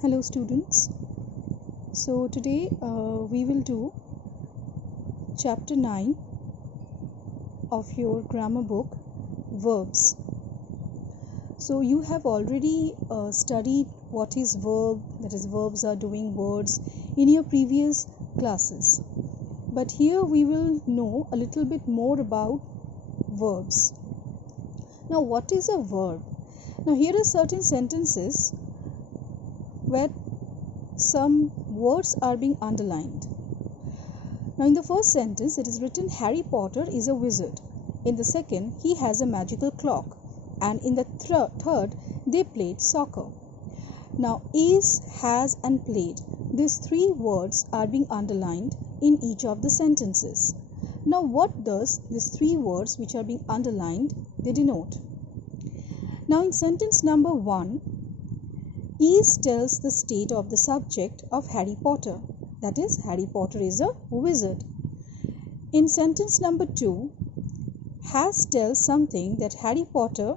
Hello students. So today we will do chapter 9 of your grammar book, verbs. So you have already studied what is verb, that is verbs are doing words, in your previous classes. But here we will know a little bit more about verbs. Now what is a verb? Now here are certain sentences where some words are being underlined. Now in the first sentence it is written Harry Potter is a wizard. In the second, he has a magical clock. And in the third, they played soccer. Now is, has and played, these three words are being underlined in each of the sentences. Now what does these three words which are being underlined they denote? Now in sentence number 1, is tells the state of the subject of Harry Potter. That is, Harry Potter is a wizard. In sentence number 2, has tells something that Harry Potter,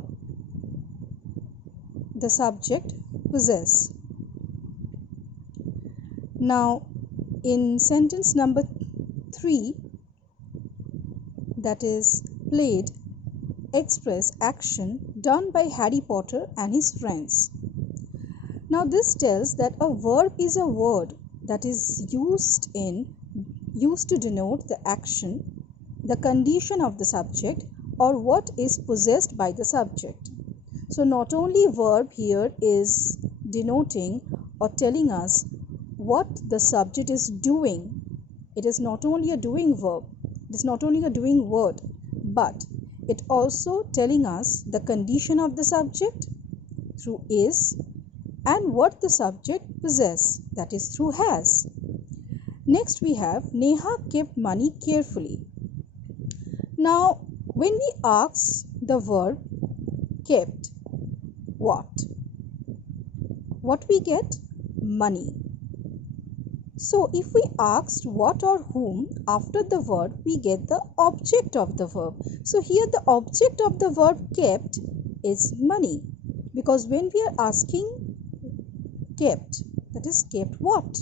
the subject, possess. Now, in sentence number 3, that is, played, express action done by Harry Potter and his friends. Now, this tells that a verb is a word that is used to denote the action, the condition of the subject, or what is possessed by the subject. So not only verb here is denoting or telling us what the subject is doing. It is not only a doing verb, it is not only a doing word, but it also telling us the condition of the subject through is, and what the subject possess, that is through has. Next we have Neha kept money carefully. Now when we ask the verb kept, what we get? Money. So if we asked what or whom after the verb, we get the object of the verb. So here the object of the verb kept is money, because when we are asking kept, that is kept what?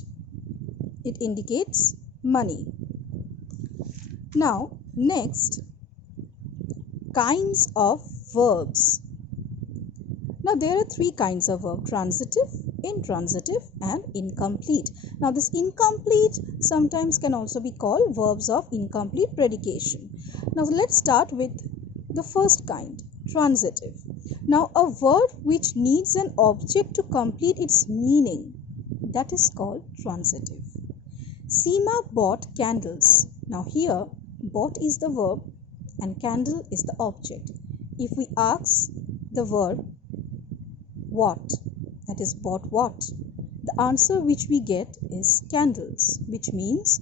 It indicates money. Now next, kinds of verbs. Now there are three kinds of verb: transitive, intransitive and incomplete. Now this incomplete sometimes can also be called verbs of incomplete predication. Now let's start with the first kind, transitive. Now a verb which needs an object to complete its meaning, that is called transitive. Seema bought candles. Now here bought is the verb and candle is the object. If we ask the verb what, that is bought what, the answer which we get is candles, which means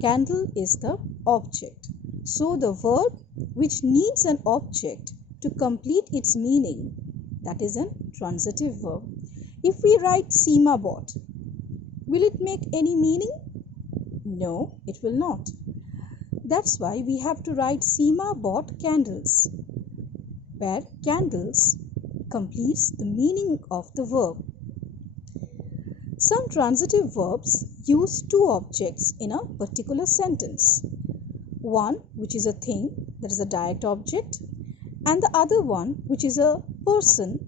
candle is the object. So the verb which needs an object to complete its meaning, that is an transitive verb. If we write Seema bought, will it make any meaning? No, it will not. That's why we have to write Seema bought candles, where candles completes the meaning of the verb. Some transitive verbs use two objects in a particular sentence. One which is a thing, that is a direct object, and the other one which is a person,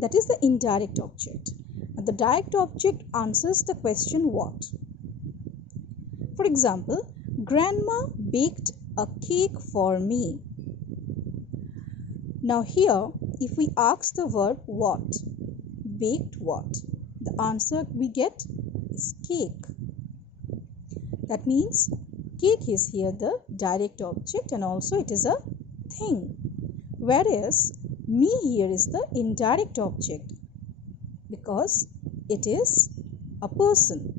that is the indirect object. And the direct object answers the question what. For example, Grandma baked a cake for me. Now here, if we ask the verb what, baked what, the answer we get is cake. That means cake is here the direct object and also it is a thing. Whereas me here is the indirect object because it is a person.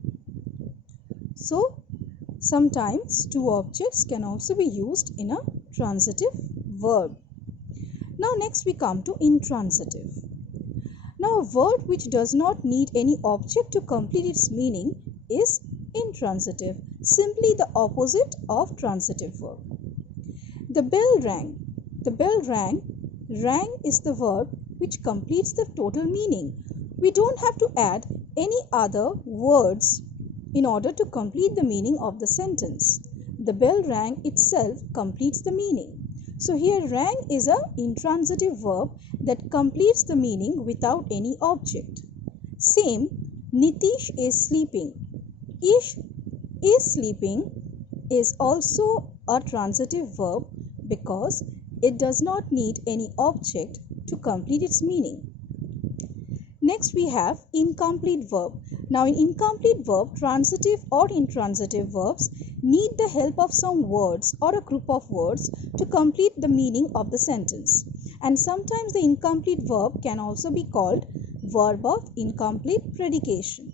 So sometimes two objects can also be used in a transitive verb. Now next we come to intransitive. Now a verb which does not need any object to complete its meaning is intransitive, simply the opposite of transitive verb. The bell rang. The bell rang. Rang is the verb which completes the total meaning. We don't have to add any other words in order to complete the meaning of the sentence. The bell rang itself completes the meaning. So here rang is an intransitive verb that completes the meaning without any object. Same, Nitish is sleeping. Ish is sleeping is also a transitive verb because it does not need any object to complete its meaning. Next we have incomplete verb. Now in incomplete verb, transitive or intransitive verbs need the help of some words or a group of words to complete the meaning of the sentence. And sometimes the incomplete verb can also be called verb of incomplete predication.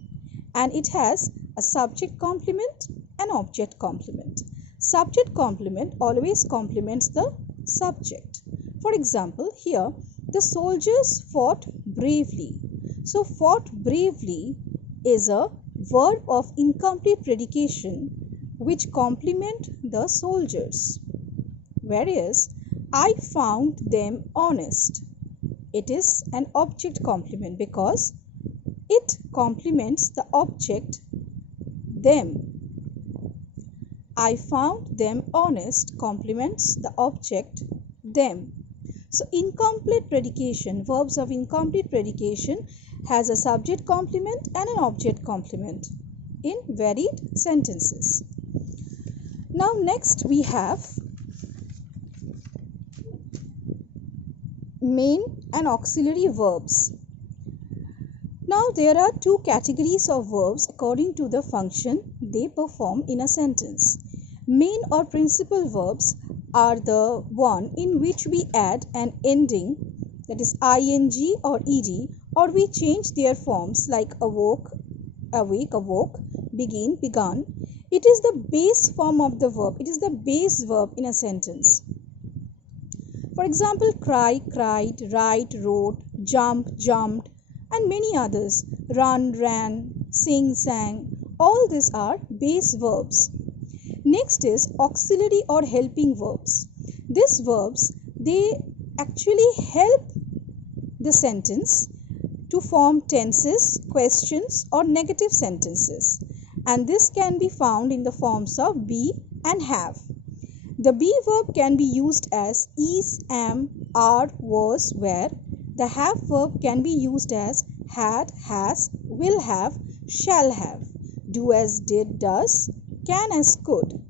And it has a subject complement and object complement. Subject complement always complements the subject. For example, here the soldiers fought bravely. So fought bravely is a verb of incomplete predication which complement the soldiers. Whereas I found them honest. It is an object complement because it complements the object them. I found them honest complements the object them. So incomplete predication, verbs of incomplete predication has a subject complement and an object complement in varied sentences. Now next we have main and auxiliary verbs. Now there are two categories of verbs according to the function they perform in a sentence. Main or principal verbs are the one in which we add an ending, that is ing or ed, or we change their forms like awoke, awake, awoke, begin, begun. It is the base form of the verb. It is the base verb in a sentence. For example, cry, cried, write, wrote, jump, jumped, and many others. Run, ran, sing, sang. All these are base verbs. Next is auxiliary or helping verbs. These verbs, they actually help the sentence to form tenses, questions, or negative sentences. And this can be found in the forms of be and have. The be verb can be used as is, am, are, was, were. The have verb can be used as had, has, will have, shall have, do as did, does, can as could.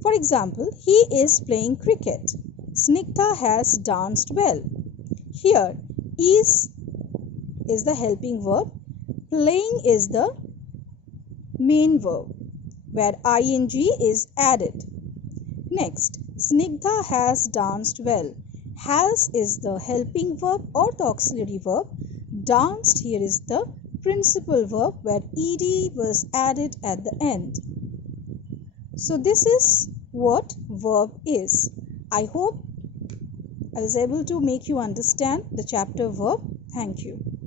For example, he is playing cricket. Snigdha has danced well. Here, is the helping verb, playing is the main verb, where ing is added. Next, Snigdha has danced well. Has is the helping verb or the auxiliary verb. Danced here is the principal verb where ed was added at the end. So this is what verb is. I hope I was able to make you understand the chapter verb. Thank you.